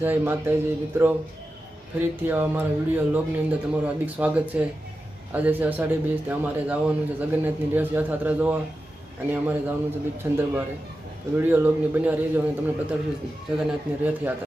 જય માતાજી મિત્રો, ફરીથી અમારા વિડીયો વ્લોગની અંદર તમારું હાર્દિક સ્વાગત છે। આજે છે અષાઢી બીજ, તે અમારે જવાનું છે જગન્નાથની રથયાત્રા જોવા અને અમારે જવાનું છે દીક્ષન દરબારે। તો વિડીયો વ્લોગની બન્યા રહેજો અને તમને બતાવીશું જગન્નાથની રથયાત્રા।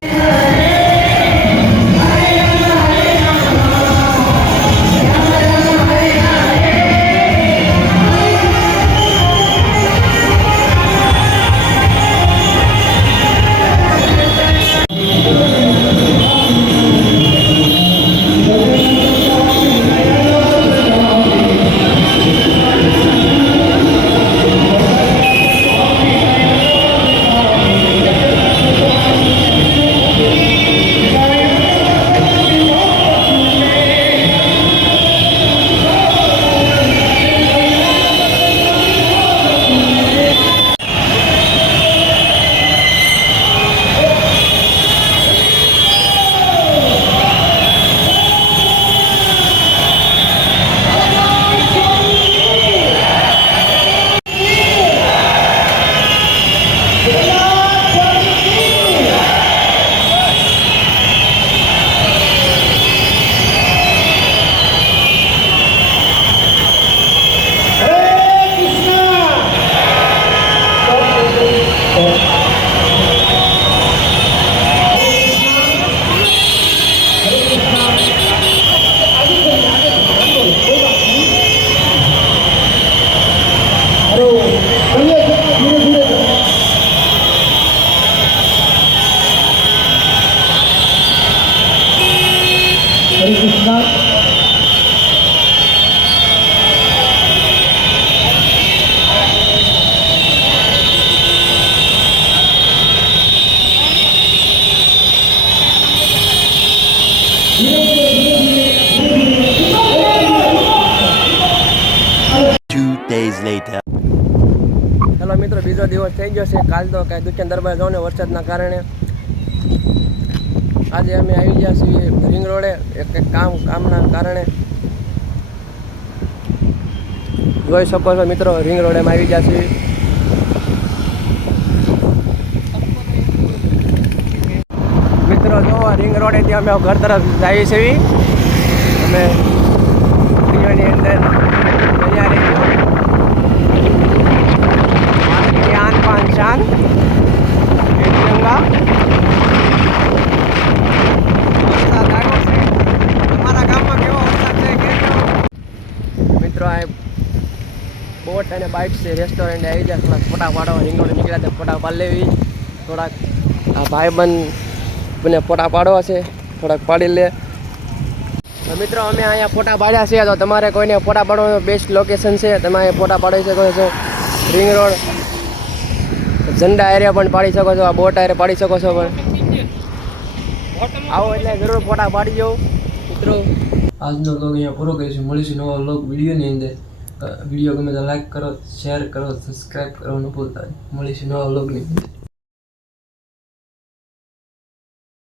હેલો મિત્રો, બીજો દિવસ થઈ ગયો છે। કાલ તો કાંઈ દીક્ષન દરબાર જાઉં ને વરસાદના કારણે આજે અમે આવી ગયા છીએ રિંગ રોડે એક કામના કારણે। જોઈ શકો છો મિત્રો, રિંગ રોડે અમે આવી ગયા છીએ। મિત્રો જો રિંગ રોડેથી અમે ઘર તરફ જઈએ છીએ। અમે વિડીયોની અંદર તૈયાર રહી શાન તિરંગા વરસાદ આવ્યો છે। તમારા ગામમાં કેવો વરસાદ છે કહેજો મિત્રો। આ બોટ અને બાઇક છે, રેસ્ટોરન્ટ આવી જાય, થોડાક ફોટા પાડવા રીંગણું નીકળ્યા તો ફોટા પાડી લેવી। થોડાક આ ભાઈબંધ મને ફોટા પાડવા છે, થોડાક પાડી લે। તો મિત્રો અમે અહીંયા ફોટા પાડ્યા છે, તો તમારે કોઈને ફોટા પાડવાનું બેસ્ટ લોકેશન છે, તમે અહીંયા ફોટા પાડી શકો છો। રિંગ રોડ ઝંડા એરિયા પણ પાડી શકો છો, આ બોટ એરિયા પાડી શકો છો। પણ આવો એટલે જરૂર ફોટા પાડી જાઓ મિત્રો। આજનો વ્લોગ અહીંયા પૂરો કરીશું, મળીશું નવા વ્લોગ વિડીયોની અંદર। વિડીયો ગમે તો લાઈક કરો, શેર કરો, સબસ્ક્રાઈબ કરવાનું ભૂલતા નહીં। મળીશું નવા વ્લોગની અંદર।